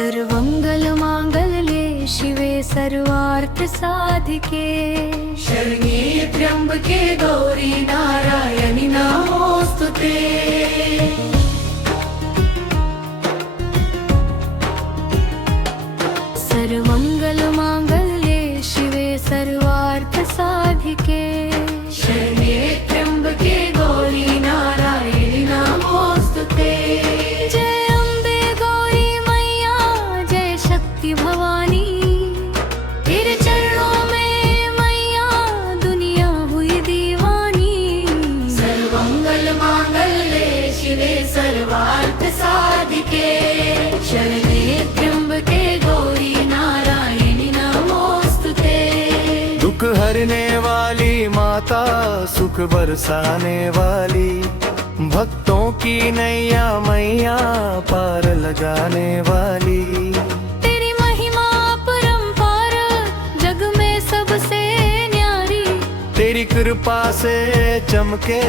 सर्वमंगलमांगल्ये शिवे सर्वार्थ साधिके शरण्ये त्र्यंबके गौरी नारायणि नमोस्तुते। सर्वमंगलमांगल्ये शिवे सर्वार्थ साधिके शरण्ये त्र्यंबके गौरी नारायणि नमोस्तुते। जय अम्बे गौरी मैया जय शक्ति भवानी, तेरे चरणों में मैया दुनिया हुई दीवानी। सर्वमंगल मांगल्ये शिवे सर्वार्थ साधिके शरण्ये त्र्यंबके गौरी नारायणि नमोस्तुते। दुख हरने वाली माता, सुख बरसाने वाली, भक्तों की नैया मैया पार लगाने वाली। तेरी महिमा परंपार जग में सबसे न्यारी, तेरी कृपा से चमके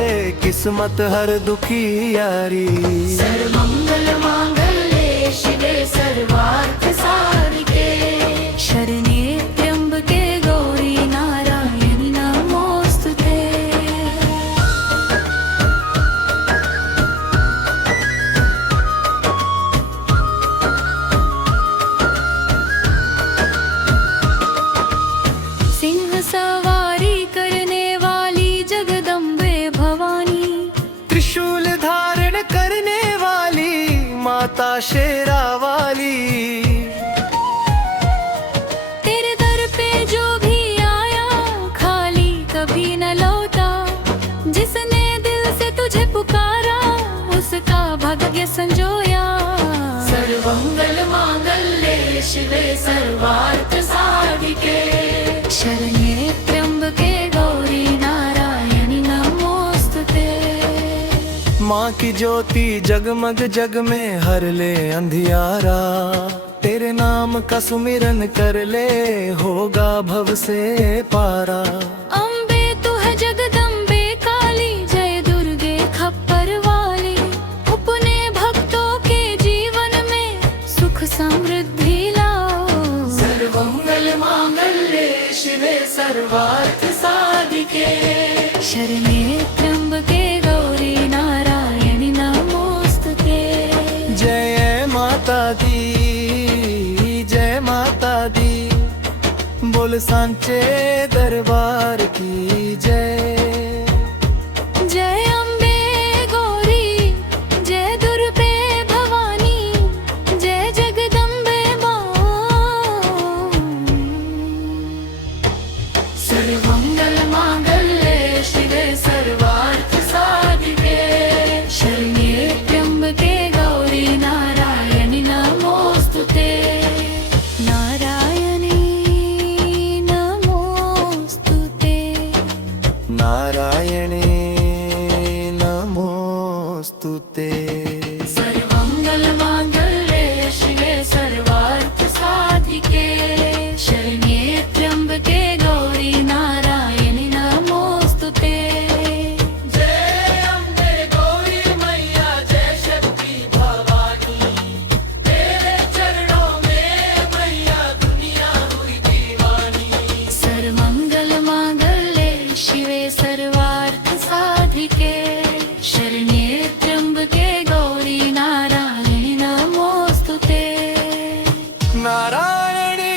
किस्मत हर दुखी यारी। सर्वमंगल मांगल्ये शिवे सर्वार्थ साधिके शरण्ये त्र्यंबके गौरी नारायणि नमोस्तुते। सिंह सवारी करने वाली जगदम्बे भवानी, त्रिशूल धारण करने वाली माता शेरा वाली। तेरे दर पे जो भी आया खाली कभी न लौटा, जिसने दिल से तुझे पुकारा उसका भाग्य संजोया। सर्वमंगल मांगल्ये शिवे सर्वार्थ साधिके शरण्ये त्र्यंबके गौरी नारायणि नमोस्तुते। माँ की ज्योति जगमग जग में हर ले अंधियारा, तेरे नाम का सुमिरन कर ले होगा भव से पारा। अम्बे तू है जगदम्बे काली, जय दुर्गे खप्पर वाली, अपने भक्तों के जीवन में सुख समृद्धि लाओ। सर्वमंगल मांगल्ये शिवे सर्वार्थ साधिके शरण्ये त्र्यंबके गौरी नारायणि नमोस्तुते। जय माता दी, जय माता दी, बोल सांचे दरबार की जय। जय अम्बे गौरी जय दुर्गे भवानी, जय जगदम्बे माँ। सर्वमंगल मांगल्ये शिवे सर्वार्थ साधिके शरण्ये त्र्यंबके गौरी नारायणि नमोस्तुते। नारायणी नमोस्तुते। नारायणे नमोस्तुते। सर्वमंगल मांगल्ये शिवे सर्वार्थ साधिके शरण्ये त्र्यंबके गौरी नारायणि नमोस्तुते। जय अम्बे गौरी मैया जय शक्ति भवानी, तेरे चरणों में मैया दुनिया हुई दीवानी। सर्वमंगल मांगल्ये शिवे सर्वार्थ साधिके शरण्ये त्र्यंबके गौरी नारायणि नमोस्तुते। नारायणे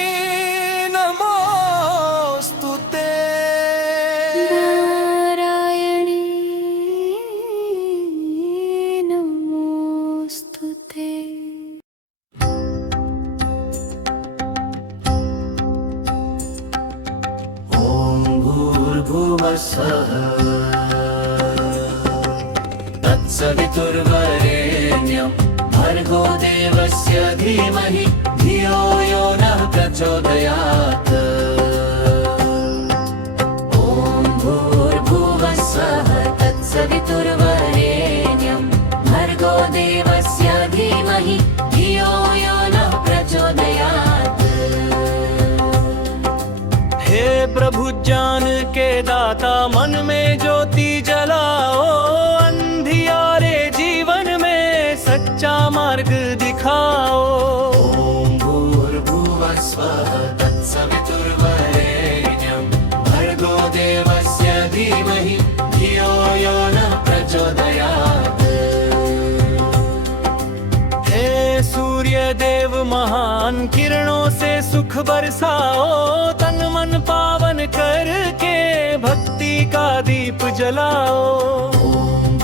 नमोस्तुते। नारायणी नमोस्तुते। ॐ भूर्भुवस्सुः तत्सवितुर्वरेण्यं भर्गो देवस्य धीमहि धियो यो नः प्रचोदयात्। ॐ भूर्भुवस्सुः तत्सवितुर्वरेण्यं भर्गो देवस्य धीमहि धियो यो नः प्रचोदयात्। हे प्रभु ज्ञान के दाता, मन में ज्योति जलाओ, अंधियारे जीवन में सच्चा मार्ग दिखाओ। ॐ भूर्भुवस्वः तत्सवितुर्वरेण्यं भर्गो देवस्य धीमहि धियो यो नः प्रचोदयात्। हे सूर्य देव महान किरणों से सुख बरसाओ, तन मन पावन करके भक्ति का दीप जलाओ। ॐ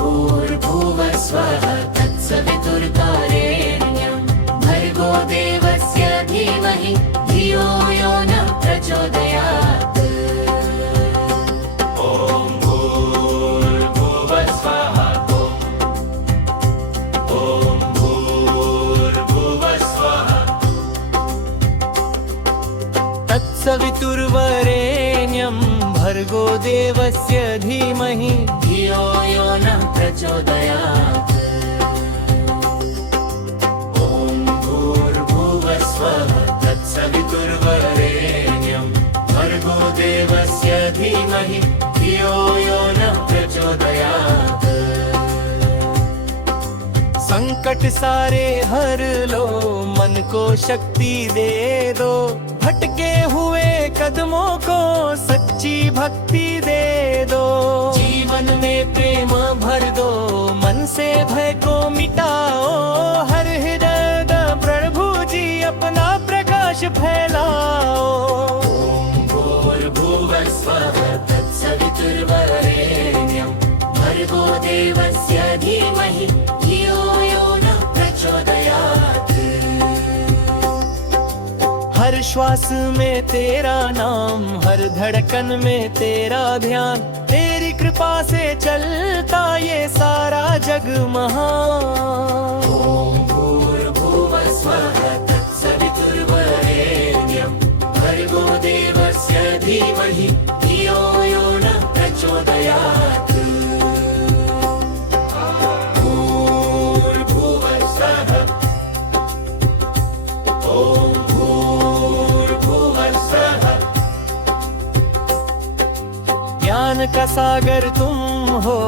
भूर्भुवस्वः तत्सवितुर्वरेण्यं भर्गो देवस्य धीमहि धियो यो नः प्रचोदयात्। ॐ भूर्भुवस्वः तत्सवितुर्वरेण्यं भर्गो देवस्य धीमहि धियो यो नः प्रचोदयात्। ॐ भूर्भुवस्वः तत्सवितुर्वरेण्यं भर्गो देवस्य धीमहि धियो यो नः प्रचोदयात्। संकट सारे हर लो, मन को शक्ति दे दो, भटके हुए कदमों को सच्ची भक्ति दे दो। जीवन में प्रेम भर दो, मन से भय को मिटाओ, हर हृदय प्रभु जी अपना प्रकाश फैलाओ। ॐ भूर्भुवस्वः तत्सवितुर्वरेण्यं भर्गो देवस्य धीमहि धियो यो नः प्रचोदयात्। हर श्वास में तेरा नाम, हर धड़कन में तेरा ध्यान, तेरी कृपा से चलता ये सारा जग महान। ॐ भूर्भुवस्वः तत्सवितुर्वरेण्यं भर्गो देवस्य धीमहि धियो यो नः प्रचोदयात्। भूर्भुवस्वः ज्ञान का सागर तुम हो,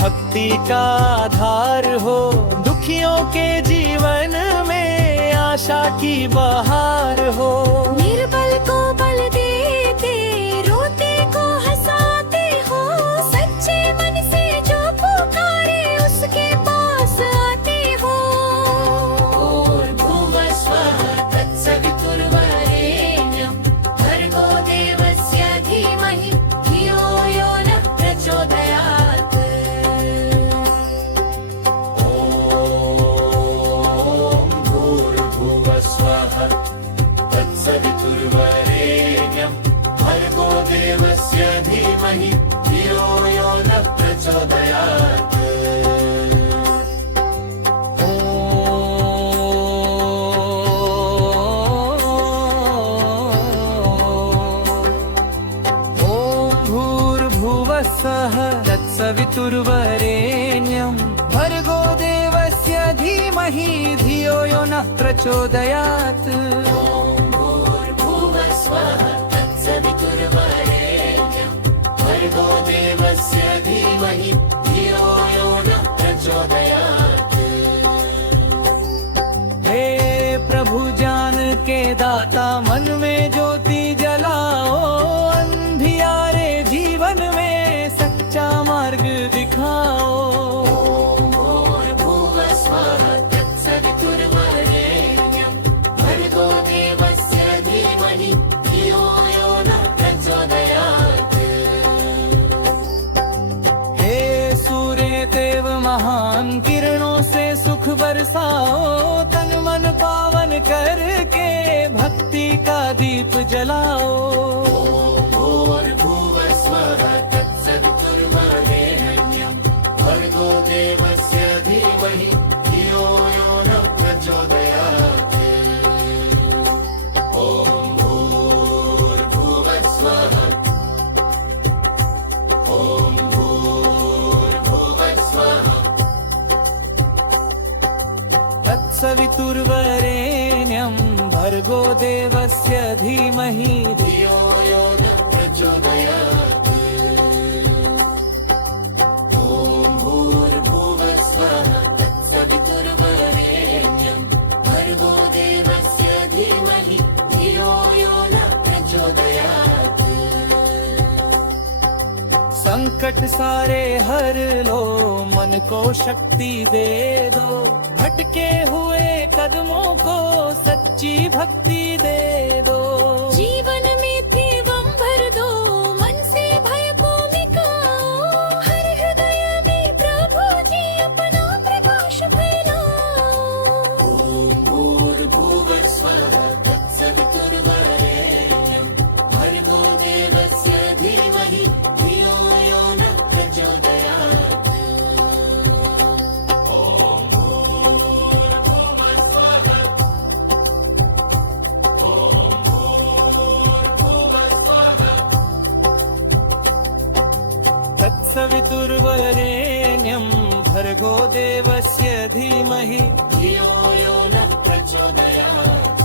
भक्ति का आधार हो, दुखियों के जीवन में आशा की बहार हो। निर्बल को बल देते, रोते को हंसाते हो, सच्चे मन से जो पुकारे उसके पास आते हो। भूर्भुवस्वः तत्सवितुर्वरेण्यं भर्गो देवस्य धीमहि धियो यो नः प्रचोदयात्। ॐ भूर्भुवस्वः तत्सवितुर्वरेण्यं भर्गो देवस्य धीमहि धियो यो नः प्रचोदयात्। सह तत्सवितुर्वरेण्यं भर्गो देवस्य धीमहि धियो यो नः प्रचोदयात्। भूर्भुवस्वः तत्सवितुर्वरेण्यं भर्गो देवस्य धीमहि धियो यो नः प्रचोदयात्। हे प्रभु ज्ञान के दाता, मन में ज्योति जलाओ, अंधियारे जीवन में सच्चा मार्ग दिखाओ। भूर्भुवस्वः तत्सवितुर्वरेण्यं भर्गो देवस्य धीमहि धियो यो नः प्रचोदयात्। हे सूर्य देव महान किरणों से सुख बरसाओ, तन मन पावन करके भक्ति का दीप जलाओ। भूर्भुवस्वः तत्सवितुर्वरेण्यं भर्गो देवस्य धीमहि धियो यो नः प्रचोदयात्। ॐ भूर्भुवस्वः तत्सवितुर्वरेण्यं भर्गो देवस्य धीमहि धियो यो नः प्रचोदयात्। ॐ भूर्भुवस्वः तत्सवितुर्वरेण्यं भर्गो देवस्य धीमहि धियो संकट सारे हर लो, मन को शक्ति दे दो। भटके हुए कदमों को सच्ची भक्ति दे दो। जीवन में थी बम भर दो, मन से भय को मिटाओ। हर हृदय में प्रभु जी अपना प्रकाश फैलाओ। ॐ भूर्भुवस्वः तत्सवितुर्वरेण्यं भर्गो देवस्य धीमहि धियो यो नः प्रचोदयात्। तत्सवितुर्वरेण्यं भर्गो देवस्य धीमहि धियो यो नः प्रचोदयात्।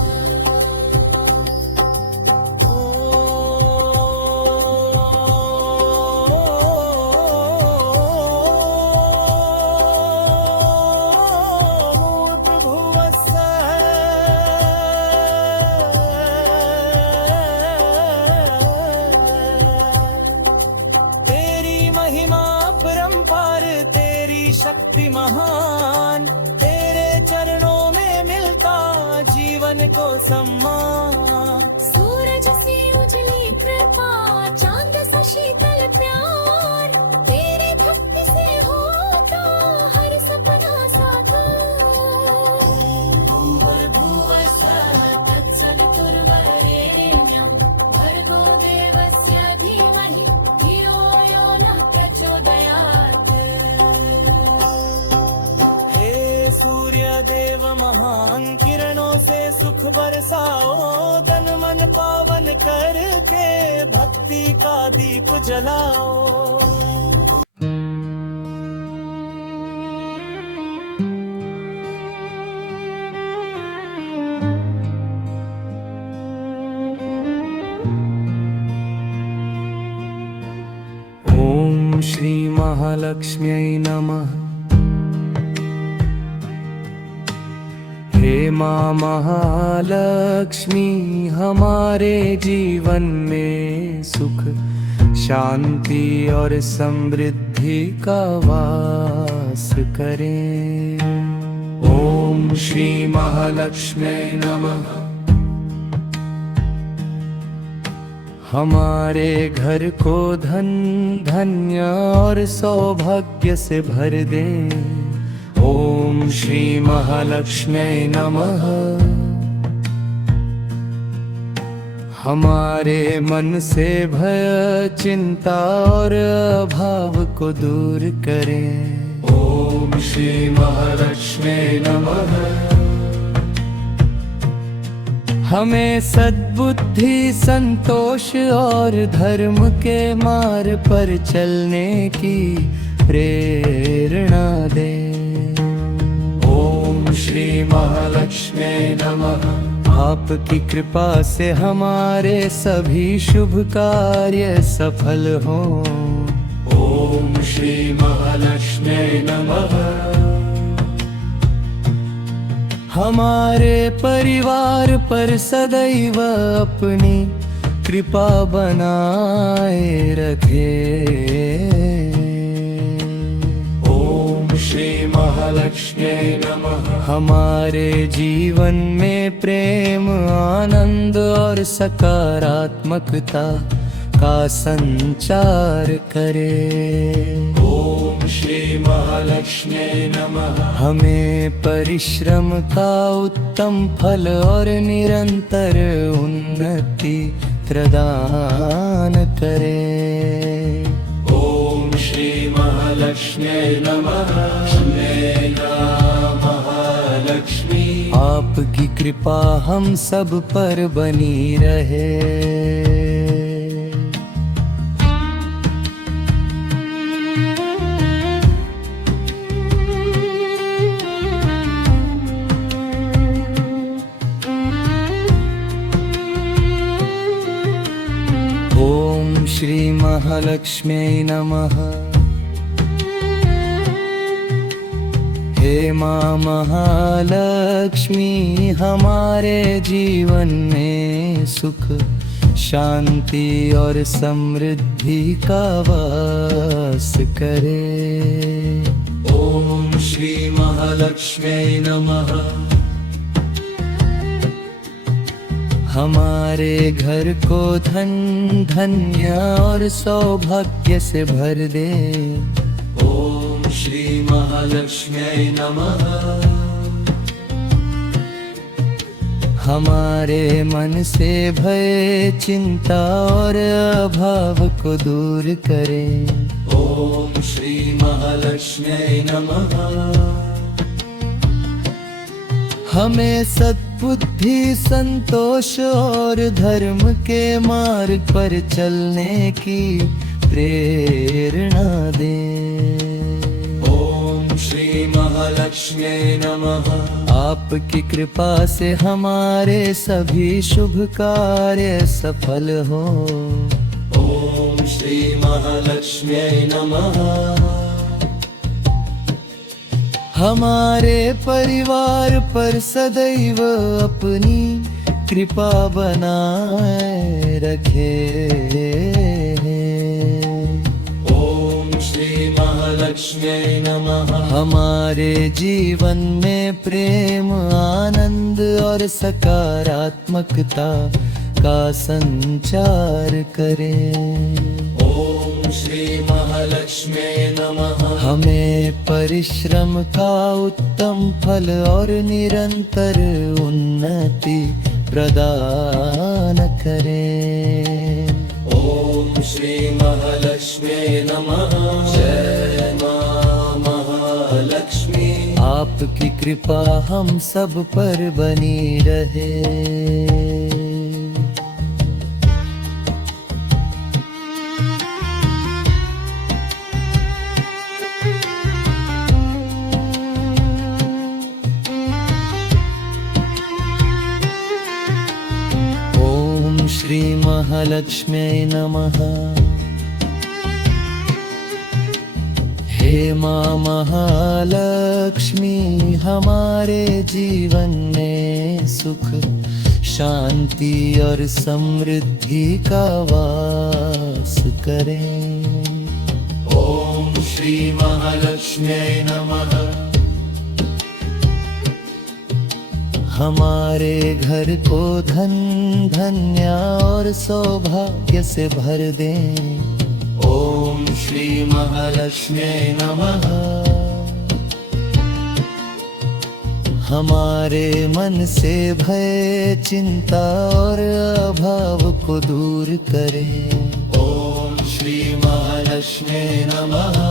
शक्ति महान, तेरे चरणों में मिलता जीवन को सम्मान। सूरज से उजली कृपा, चांद सा शीतल प्यार। तेरे भक्ति से होता हर सपना साकार। भूर्भुवस्वः तत्सवितुर्वरेण्यं भर्गो देवस्य धीमहि धियो यो नः प्रचोदयात्। सूर्य देव महान, किरणों से सुख बरसाओ। तन मन पावन करके भक्ति का दीप जलाओ। ओम श्री महालक्ष्म्यै नमः। हे माँ महालक्ष्मी, हमारे जीवन में सुख शांति और समृद्धि का वास करें। ओम श्री महालक्ष्मी नमः। हमारे घर को धन धन्य और सौभाग्य से भर दें। ओम श्री महालक्ष्मी नमः। हमारे मन से भय चिंता और अभाव को दूर करें। ओम श्री महालक्ष्मी नमः। हमें सद्बुद्धि संतोष और धर्म के मार्ग पर चलने की प्रेरणा दे। ओम श्री महालक्ष्मी नमः। आपकी कृपा से हमारे सभी शुभ कार्य सफल हों। ओम श्री महालक्ष्मी नमः। हमारे परिवार पर सदैव अपनी कृपा बनाए रखे। श्री महालक्ष्मी नमः। हमारे जीवन में प्रेम आनंद और सकारात्मकता का संचार करे। ओम श्री महालक्ष्मी नमः। हमें परिश्रम का उत्तम फल और निरंतर उन्नति प्रदान करे। ओम श्री महालक्ष्मी नमः। महालक्ष्मी, आपकी कृपा हम सब पर बनी रहे। ओम श्री महालक्ष्मी नमः। हे माँ महालक्ष्मी, हमारे जीवन में सुख शांति और समृद्धि का वास करे। ॐ श्री महालक्ष्म्यै नमः। हमारे घर को धन धन्य और सौभाग्य से भर दे। ॐ श्री महालक्ष्म्यै नमः। हमारे मन से भय चिंता और अभाव को दूर करे। ॐ श्री महालक्ष्म्यै नमः। हमें सद्बुद्धि संतोष और धर्म के मार्ग पर चलने की प्रेरणा दे। ॐ श्री महालक्ष्म्यै नमः। आपकी कृपा से हमारे सभी शुभ कार्य सफल हो। ॐ श्री महालक्ष्म्यै नमः। हमारे परिवार पर सदैव अपनी कृपा बनाए रखे। ॐ श्री महालक्ष्म्यै नमः। हमारे जीवन में प्रेम आनंद और सकारात्मकता का संचार करें। ॐ श्री महालक्ष्म्यै नमः। हमें परिश्रम का उत्तम फल और निरंतर उन्नति प्रदान करें। ॐ श्री महालक्ष्म्यै नमः। जय मां महालक्ष्मी। आपकी कृपा हम सब पर बनी रहे। श्री महालक्ष्म्यै नमः। हे मां महालक्ष्मी, हमारे जीवन में सुख शांति और समृद्धि का वास करें। ॐ श्री महालक्ष्म्यै नमः। हमारे घर को धन धन्य और सौभाग्य से भर दें। ॐ श्री महालक्ष्म्यै नमः। हमारे मन से भय चिंता और अभाव को दूर करें। ॐ श्री महालक्ष्म्यै नमः।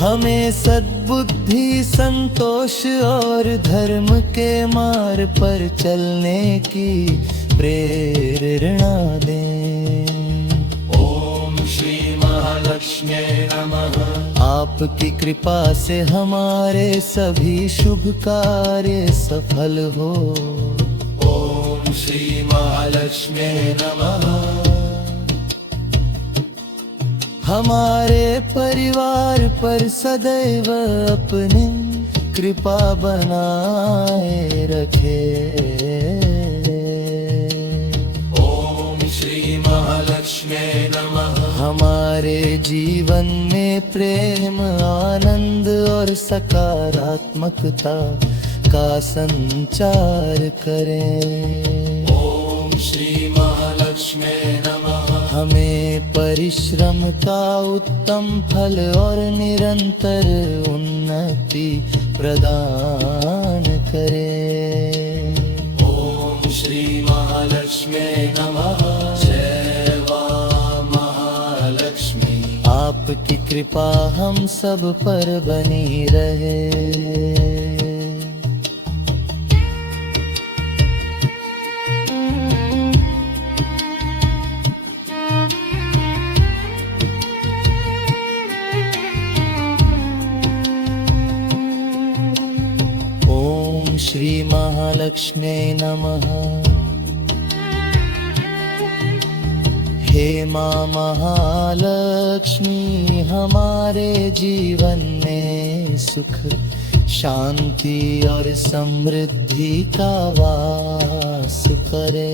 हमें सद्बुद्धि संतोष और धर्म के मार्ग पर चलने की प्रेरणा दें। ॐ श्री महालक्ष्म्यै नमः। आपकी कृपा से हमारे सभी शुभ कार्य सफल हो। ॐ श्री महालक्ष्म्यै नमः। हमारे परिवार पर सदैव अपनी कृपा बनाए रखे। ॐ श्री महालक्ष्म्यै नमः। हमारे जीवन में प्रेम आनंद और सकारात्मकता का संचार करें। ॐ श्री महालक्ष्म्यै नमः। हमें परिश्रम का उत्तम फल और निरंतर उन्नति प्रदान करें। ॐ श्री महालक्ष्म्यै नमः। जय मां महालक्ष्मी। आपकी कृपा हम सब पर बनी रहे। श्री महालक्ष्म्यै नमः। हे मां महालक्ष्मी, हमारे जीवन में सुख शांति और समृद्धि का वास कर। करे।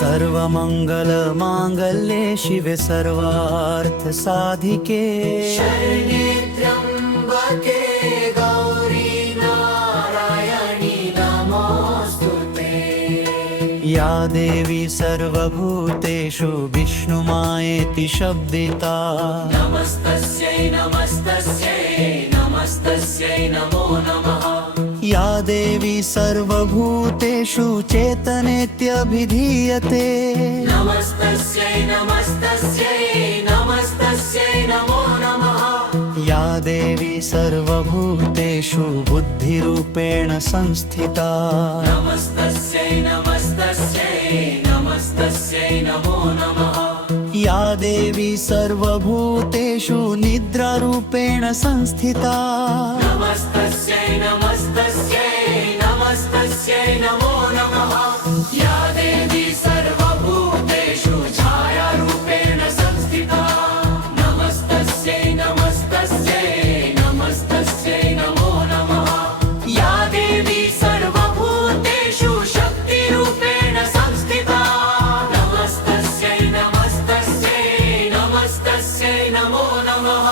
सर्वमंगल मांगल्ये शिवे सर्वार्थ साधिके शरण्ये त्र्यंबके गौरी नारायणी नमोस्तुते। या देवी सर्वभूतेषु विष्णुमायेति शब्दिता नमस्तस्यै नमस्तस्यै नमस्तस्यै नमो नमः। या देवी सर्वभूतेषु चेतनेत्यभिधीयते नमस्तस्यै नमस्तस्यै नमस्तस्यै नमो नमः। या देवी सर्वभूतेषु बुद्धिरूपेण संस्थिता नमस्तस्यै नमस्तस्यै नमस्तस्यै नमो नमः। या देवी सर्वभूतेषु निद्रारूपेण संस्थिता नमस्तस्यै नमस्तस्यै नमस्तस्यै नमो नमः। या देवी सर्वभूतेषु छायारूपेण संस्थिता नमस्तस्यै नमस्तस्यै नमस्तस्यै नमो नमः। या देवी सर्वभूतेषु शक्तिरूपेण संस्थिता नमस्तस्यै नमस्तस्यै नमस्तस्यै नमो नमः।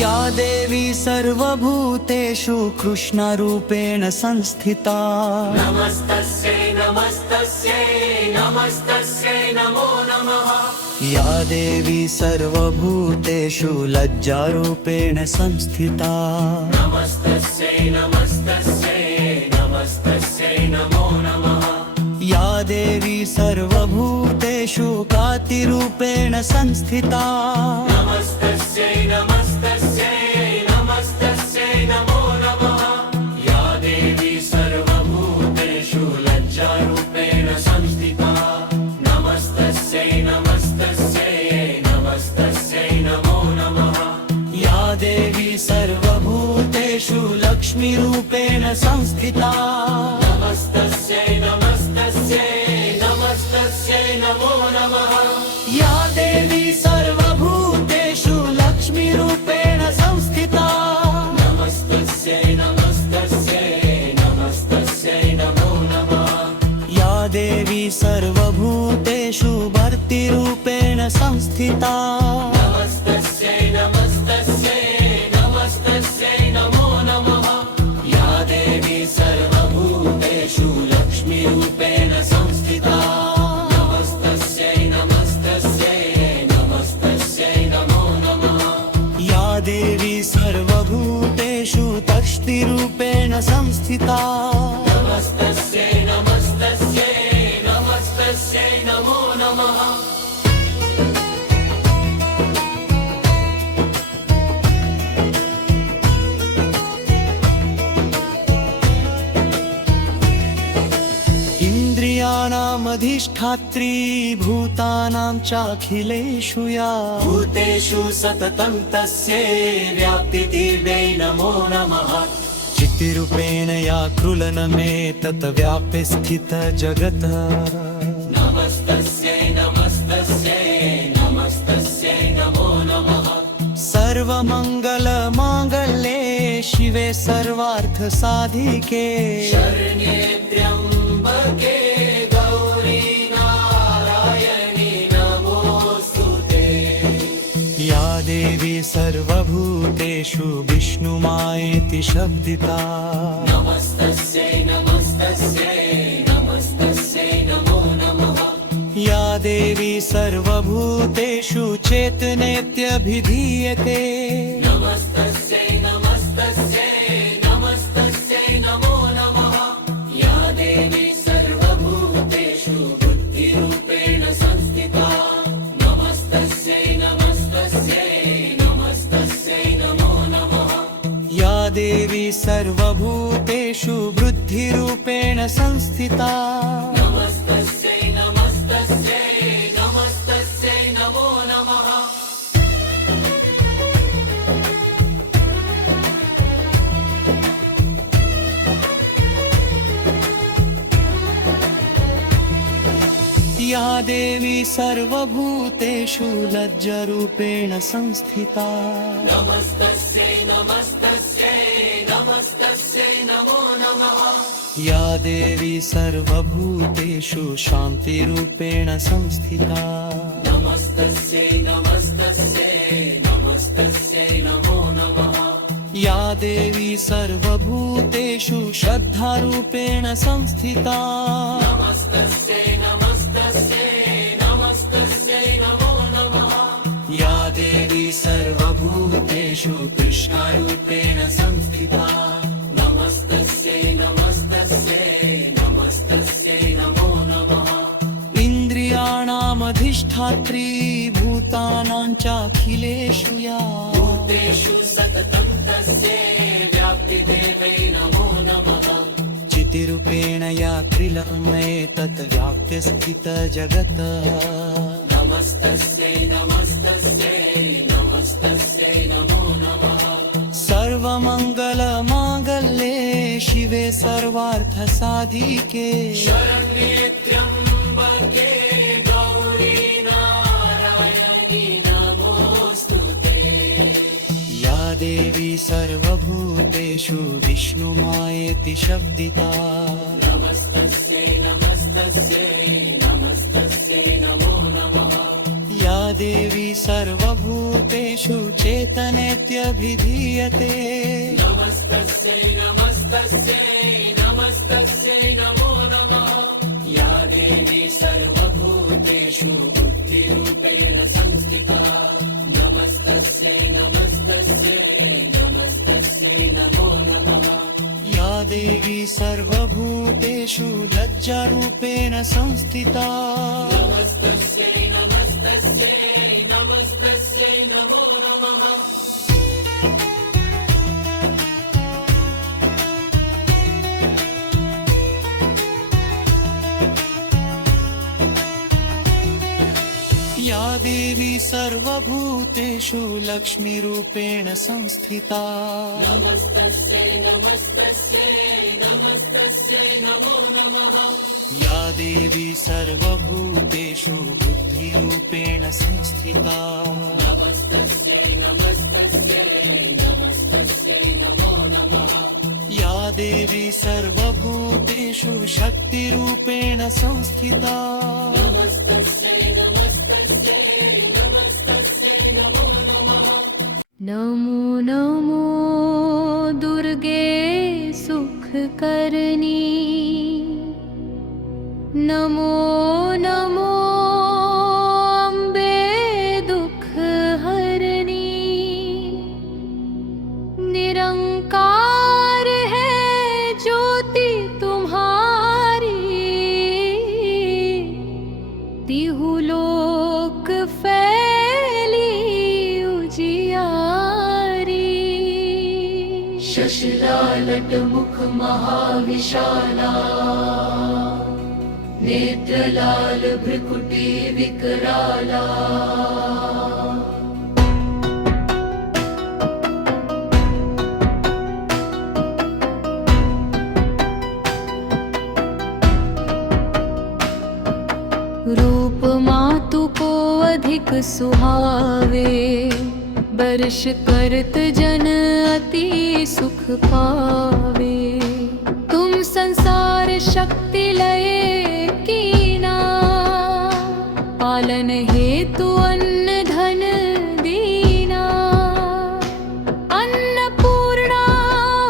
या देवी सर्वभूतेषु कृष्णरूपेण संस्थिता नमस्तस्यै नमस्तस्यै नमस्तस्यै नमो नमः। या देवी सर्वभूतेषु लज्जारूपेण संस्थिता नमस्तस्यै नमस्तस्यै नमस्तस्यै नमो नमः। या देवी सर्वभूतेषु कातिरूपेण संस्थिता नमस्तस्यै नमस्तस्यै नमस्तस्यै नमो नमः। या देवी सर्वभूतेषु लज्जारूपेण संस्थिता नमस्तस्यै नमस्तस्यै नमस्तस्यै नमो नमः। या देवी सर्वभूतेषु लक्ष्मीरूपेण संस्थिता नमस्तस्यै नमस्तस्यै नमस्तस्यै नमो नमः। या देवी सर्वभूतेषु लक्ष्मीरूपेण संस्थिता नमस्तस्यै नमस्तस्यै नमस्तस्यै नमो नमः। या देवी सर्वभूतेषु भर्तृरूपेण संस्थिता नमस्तस्यै नमस्तस्यै नमस्तस्यै नमो नमः। या देवी सर्वभूतेषु लक्ष्मीरूपेण संस्थिता नमस्तस्यै नमस्तस्यै नमस्तस्यै नमो नमः। या देवी सर्वभूतेषु तष्टिरूपेण संस्थिता नमस्तस्यै नमस्तस्यै नमस्तस्यै नमो नमः। इन्द्रियाणामधिष्ठात्री भूतानां चाखिलेषु या भूतेषु सततं तस्यै व्याप्तिर्वै नमो नमः। चित्तिरूपेण या कृलनमेतत् व्याप्य स्थित जगत् नमस्तस्यै नमस्तस्यै नमस्तस्यै नमो नमः। सर्वमङ्गलमाङ्गल्ये शिवे सर्वार्थसाधिके शरण्ये त्र्यंबके गौरी नारायणी नमोस्तुते। या देवी सर्वभूतेषु विष्णुमायेति शब्दिता नमस्तस्यै नमस्तस्यै नमस्तस्यै नमो नमः। या देवी सर्वभूतेषु चेतनेत्यभिधीयते नमस्तस्यै नमस्तस्यै नमस्तस्यै नमो नमः। या देवी सर्वभूतेषु बुद्धिरूपेण संस्थिता नमस्तस्यै नमस्तस्यै नमस्तस्यै नमो नमः। या देवी सर्वभूतेषु बुद्धिरूपेण संस्थिता नमस्तस्यै नमस्तस्यै नमस्तस्यै नमो नमः। या देवी सर्वभूतेषु लज्जरूपेण संस्थिता नमस्तस्यै नमस्तस्यै नमस्तस्यै नमो नमः या देवी सर्वभूतेषु शान्तिरूपेण संस्थिता नमस्तस्यै नमस्तस्यै नमस्तस्यै नमो नमः या देवी सर्वभूतेषु श्रद्धारूपेण संस्थिता नमस्तस्यै नमस्तस्यै नमस्तस्यै नमो नमः या देवी सर्वभूतेषु कृष्णारूपेण संस्थिता नमस्तस्यै नमस्तस्यै नमस्तस्यै नमो नमः इन्द्रियाणामधिष्ठात्री भूतानां चाखिलेषु या भूतेषु सततं तस्यै व्याप्तिदेवै नमो नमः चितिरूपेण या त्रिलमये तत् व्याप्य स्थित जगत् नमस्तस्यै नमस्तस्यै नमस्तस्यै नमो नमः सर्वमङ्गलमाङ्गल्ये शिवे सर्वार्थसाधिके शरण्ये त्र्यम्बके गौरी नारायणी नमोऽस्तुते या देवी सर्वभूतेषु विष्णुमायेति शब्दिता नमस्तस्यै नमस्तस्यै नमस्तस्यै नमो नमः या देवी सर्वभूतेषु चेतनेत्यभिधीयते नमस्तस्यै नमस्तस्यै नमस्तस्यै नमो नमः या देवी सर्वभूतेषु बुद्धिरूपेण संस्थिता नमस्तस्यै नमस्तस्यै नमस्तस्यै नमो नमः या देवी सर्वभूतेषु लज्जारूपेण संस्थिता नमस्तस्यै नमस्तस्यै नमस्तस्यै नमो नमः या देवी सर्वभूतेषु लक्ष्मीरूपेण संस्थिता नमस्तस्यै नमस्तस्यै नमस्तस्यै नमो नमः या देवी सर्वभूतेषु बुद्धिरूपेण संस्थिता नमस्तस्यै नमस्तस्यै नमस्तस्यै नमो नमः या देवी सर्वभूतेषु शक्तिरूपेण संस्थिता नमस्तस्यै नमस्तस्यै नमस्तस्यै नमो नमः नमो नमो दुर्गे सुखकरणी नमो नमो अम्बे दुःखहरणी निरंकार है ज्योति तुम्हारी तिहु लोक फैली उजियारी शशिलालट मुख महाविशाला नेत्रलाल भ्रुकुटी विकराला रूप मातु को अधिक सुहावे वर्ष करत जन अति सुख पावे तुम संसार शक्ति लय कीना पालन हेतु अन्न धन दीना अन्नपूर्णा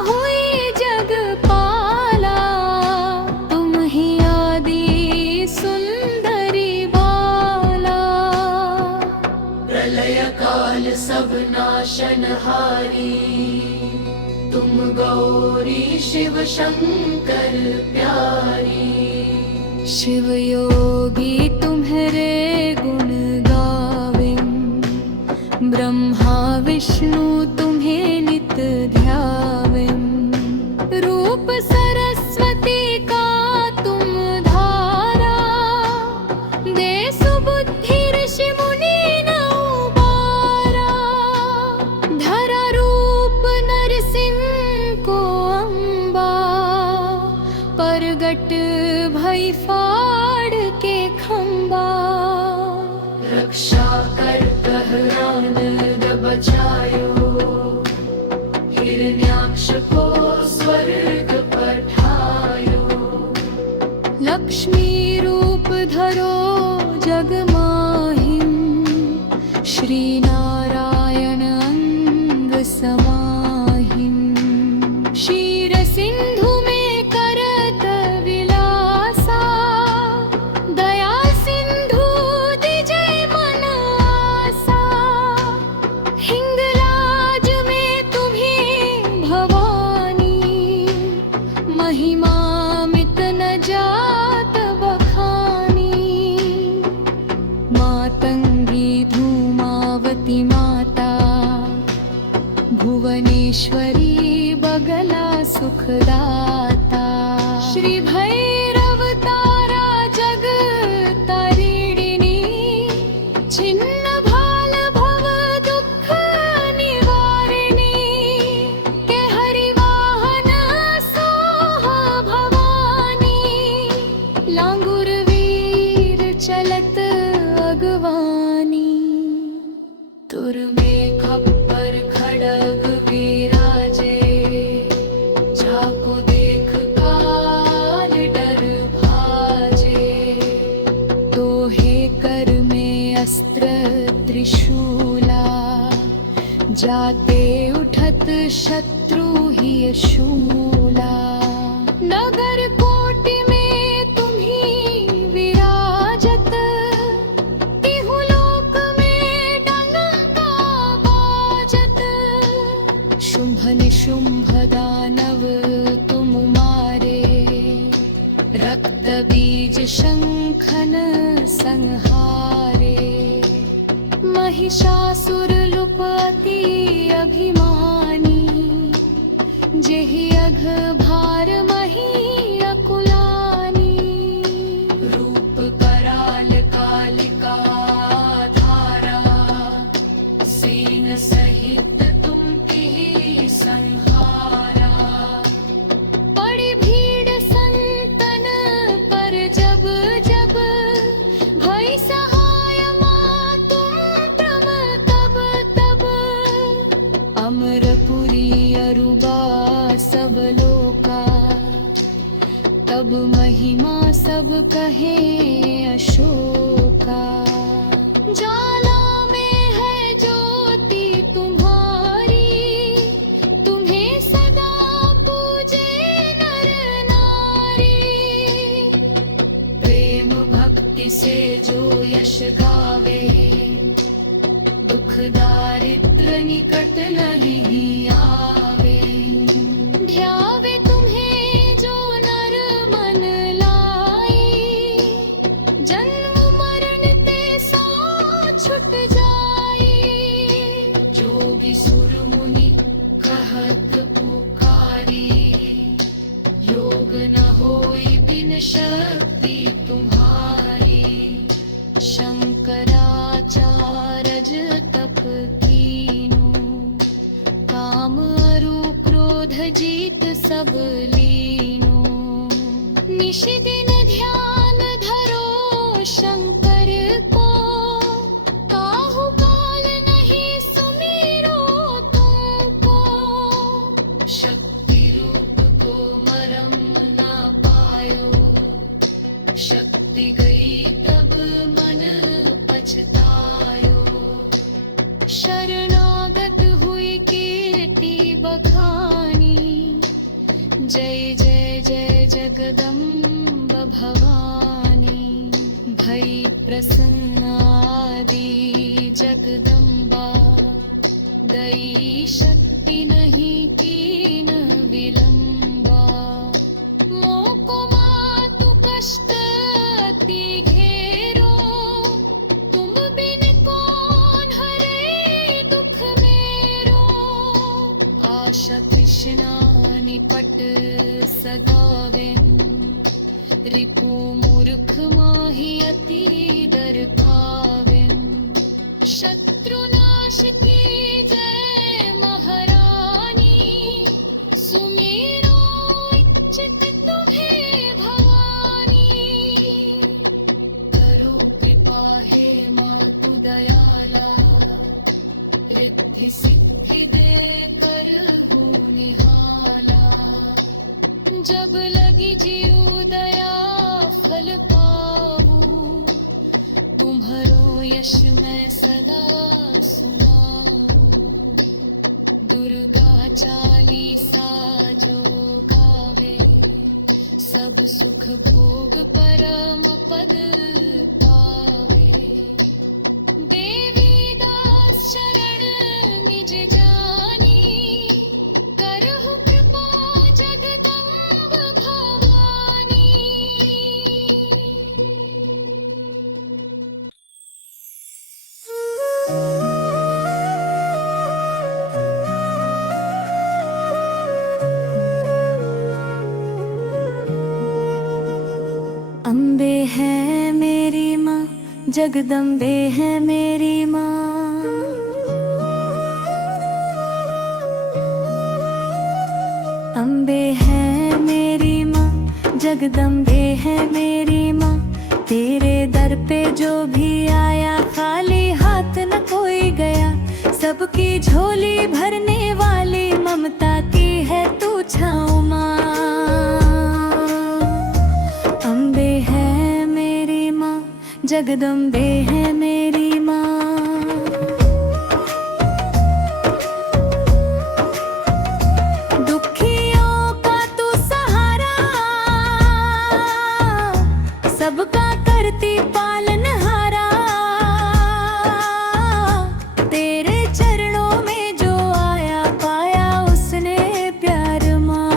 हुई जग पाला तुम ही आदि सुंदरी बाला प्रलय काल सब नाशनहारी तुम गौरी शिव शंकर प्यारी शिव योगी तुम्हारे गुण गावे ब्रह्मा विष्णु तुम्हें नित ध्यावे रूप सरस्वती का तुम धारा दे सुबुद्धि ऋषि मुनि न उबारा धरा रूप नरसिंह को अम्बा परगट भई फाड़ के खंबा आयो, हिरण्याक्ष को स्वर्ग पठायो। लक्ष्मी रूप धरो जग माहिम, श्री नारायण अंग समाहिम। क्षीर सिंधु में करत विलासा, दया सिंधु दिजय मन आसा। हिंगलाज में तुम्हीं भवानी, महिमा मित न जात बखानी। मातंगी धूमावती माता, भुवनेश्वरी बगला सुखदाता। श्री भैरव तारा जग तारिणी, छिन्न भाल भव दुख निवारिणी। के हरिवाहन सोहा भवानी, लांगुर वीर चलत अगवानी। तुर में खप्पर खड़ग विराजे, जाको देख काल डर भाजे। तो हे कर में अस्त्र त्रिशूला, जाते उठत शत्रु ही शूला। नगर कोटि में तुम्हीं विराजत, तिहु लोक में डंका बाजत। शुंभ निशुंभ दानव तुम मारे, रक्त बीज शंखन संहारे। महिषासुर लुपति अभिमानी, जेहि अघ भार मही अकुलानी। रूप कराल कालिका धारा, सेन सहित तुम की संहारा। बड़ी भीड़ संतन पर जब जब, भई सहाय मां तुम त्रम तब तब। अमरपुरी अरुबा सब लोका, तब महिमा सब कहे अशोका। ज्वाला में है ज्योति तुम्हारी, तुम्हें सदा पूजे नर नारी। प्रेम भक्ति से जो यश गावे, दुख दारिद्र निकट नहीं आवे। ध्यावे तुम्हें जो नर मन लाई, जन्म मरण ते सो छुट जाई। जोगी सुर मुनि कहत पुकारी, योग न होई बिन शक्ति तुम्हारी। शंकराचार्य तप कीनु, काम अरु क्रोध जीत सब लीनु। निश दिन ध्यान धरो शंकर को, काहू काल नहीं सुमिरो तुमको। शक्ति रूप को मरम न पायो, शक्ति गई तब मन पछतायो। शरणागत हुई कीर्ति बखानी, जय जय जय जगदम्ब भवानी। भई प्रसन्न आदि जगदम्बा, दई शक्ति नहीं कीन विलंबा। मोको मातु कष्ट अति घेरो, तुम बिन कौन हरे दुख मेरो। आशा तृष्णा निपट सगावेन, रिपु मूर्ख माहि अति डर पावेन। शत्रुनाश की जय महारानी, सुमेरो इच्छित तुम्हें भवानी। करो कृपा हे मातु दयाला, रिद्धि सिद्धि सुखी दे कर हूँ निहाला। जब लगी जीव दया फल पाऊं, तुम्हारो यश मैं सदा सुनाऊं। दुर्गा चालीसा जो गावे, सब सुख भोग परम पद पावे। देवी दास शरण निज जानी, करहु कृपा जगदम्ब भवानी। अम्बे है मेरी माँ, जगदम्बे है मेरी माँ। अम्बे है मेरी माँ, जगदम्बे है मेरी माँ। तेरे दर पे जो भी आया, खाली हाथ न कोई गया। सबकी झोली भरने वाली, ममता की है तू छाँव माँ। अम्बे है मेरी माँ, जगदम्बे है मेरी माँ। दुखियों का तू सहारा, सबका करती पालनहारा। तेरे चरणों में जो आया, पाया उसने प्यार माँ।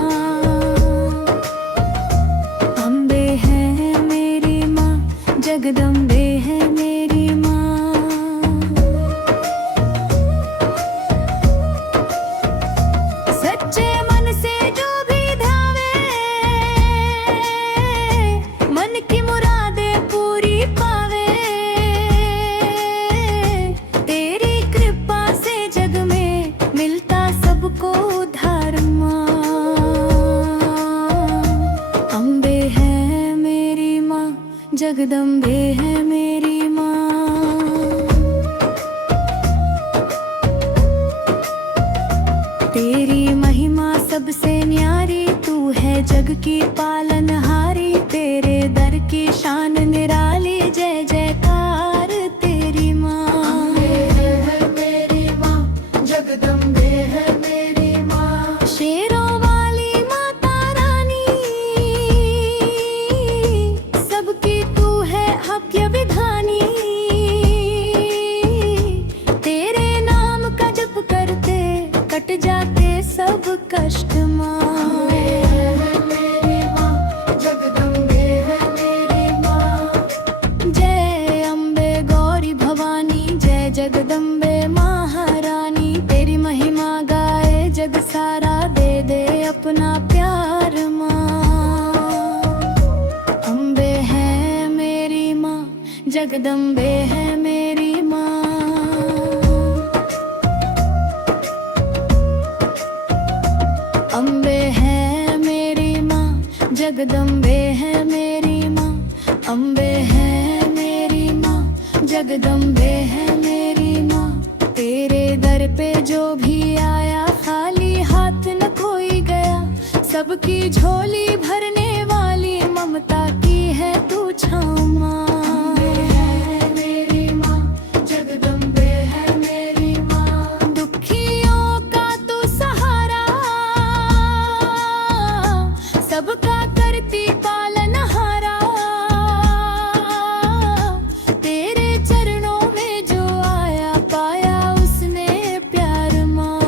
अम्बे है मेरी माँ, जगदम्बे है मेरी माँ। सच्चे मन से जो भी ध्यावे, मन की मुरादे पूरी पावे। तेरी कृपा से जग में मिलता सबको उद्धार माँ। अम्बे है मेरी माँ, जगदम्बे है मेरी माँ। तेरी महिमा सबसे न्यारी, तू है जग की पालनहारी। तेरे दर की शान निराली, जय जयकार तेरी माँ। है मेरी माँ, जगदम्बे है मेरी माँ। शेरों वाली माता रानी, सबकी तू है आज्ञा विधानी। तेरे नाम का जप करते कट जाते सब कष्ट माँ। जय अम्बे गौरी भवानी, जय जगदम्बे महारानी। तेरी महिमा गाए जग सारा, दे दे अपना प्यार माँ। अम्बे है मेरी माँ, जगदम्बे है मेरी माँ। अम्बे है मेरी माँ, जगदम्बे है मेरी माँ। अम्बे है मेरी माँ, जगदम्बे है मेरी माँ। तेरे दर पे जो भी आया, खाली हाथ न कोई गया। सबकी झोली भरने वाली, ममता की है तू छाँव माँ। जगदम्बे है मेरी माँ। दुखियों का तू सहारा, सबका करती पालनहारा। तेरे चरणों में जो आया, पाया उसने प्यार माँ।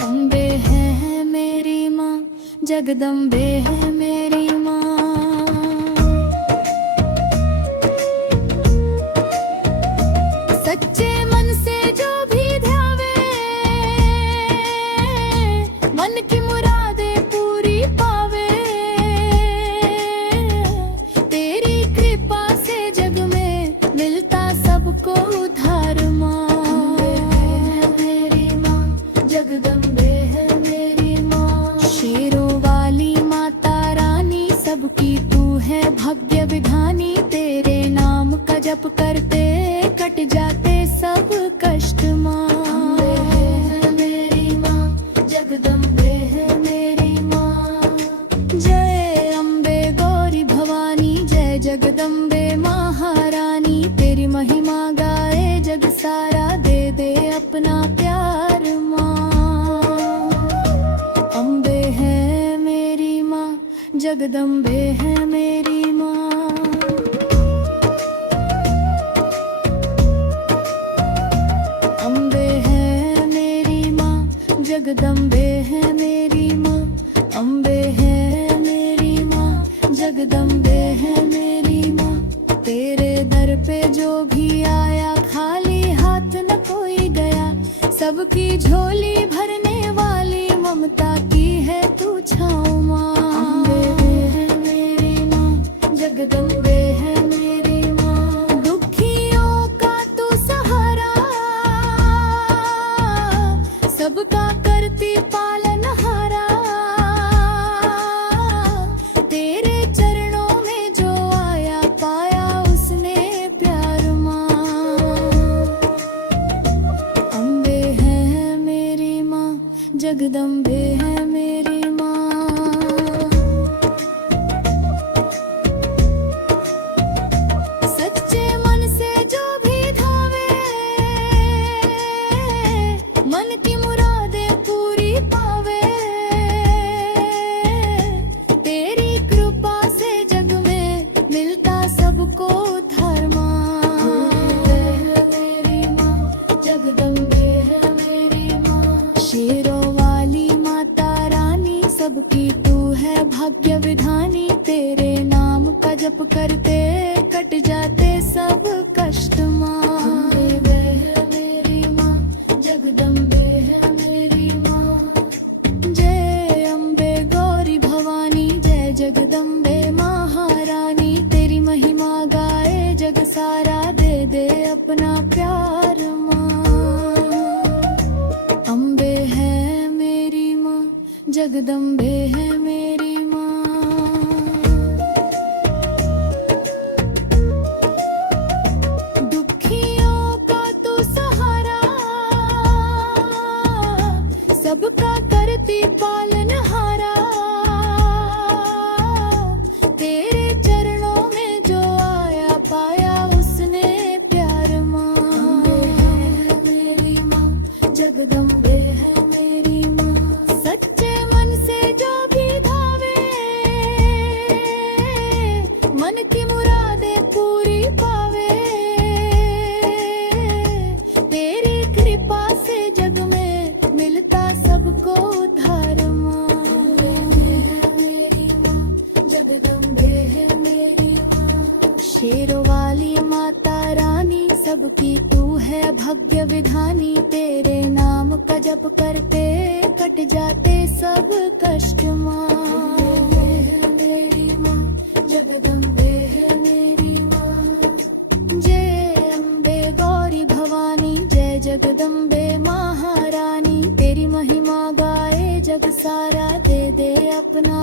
अम्बे है मेरी माँ, जगदम्बे है मेरी माँ। सच्चे मन से जो भी ध्यावे, मन की मुरादे पूरी पावे। तेरी कृपा से जग में मिलता सबको उद्धार माँ। मेरी माँ, जगदम्बे है मेरी माँ। शेरों वाली माता रानी, जगदम्बे है मेरी माँ। अम्बे है मेरी माँ, जगदम्बे है मेरी माँ। अम्बे है मेरी माँ, जगदम्बे है मेरी माँ। तेरे दर पे जो भी आया खाली हाथ न कोई गया। सबकी झोली भरने वाली ममता की है तू छाँव माँ। अम्बे है मेरी माँ, जगदम्बे है मेरी माँ। दुखियों का तू सहारा, सबका करती पालनहारा। तेरे चरणों में जो आया पाया उसने प्यार माँ। अम्बे है मेरी माँ, जगदम्बे है मेरी माँ। सच्चे मन से जो भी धावे, मन की मुरादें पूरी पावे। तेरी कृपा से जग में मिलता सबको धर्मा। मेरी माँ, जगदम्बे है मेरी माँ। शेरों वाली माता रानी, सबकी तू है भाग्य विधानी। तेरे नाम का जप करते कट जाते सब कष्ट माँ। अम्बे है मेरी माँ, जगदम्बे है मेरी माँ। जय अम्बे गौरी भवानी, जय जगदम्बे महारानी। तेरी महिमा गाए जग सारा, दे दे अपना प्यार माँ। अम्बे है मेरी माँ, जगदम्बे है मेरी माँ। दुखियों का तू सहारा, सबका करती पालनहारा। तेरे चरणों में जो आया पाया उसने प्यार माँ। मेरी माँ, जगदम्बे है मेरी माँ। सच्चे मन से जो भी धावे, मन की मुरादें पूरी पावे। तेरी कृपा से जग में मिलता सबको धर्म। मेरी माँ, जगदम्बे है मेरी माँ। शेरों वाली माता रानी, सबकी तू है भाग्य विधानी। तेरे नाम का जप करते कट जाते सब कष्ट माँ। मेरी माँ, जगदम्बे है मेरी माँ। जय अम्बे गौरी भवानी, जय जगदम्बे महारानी। तेरी महिमा गाए जग सारा, दे दे अपना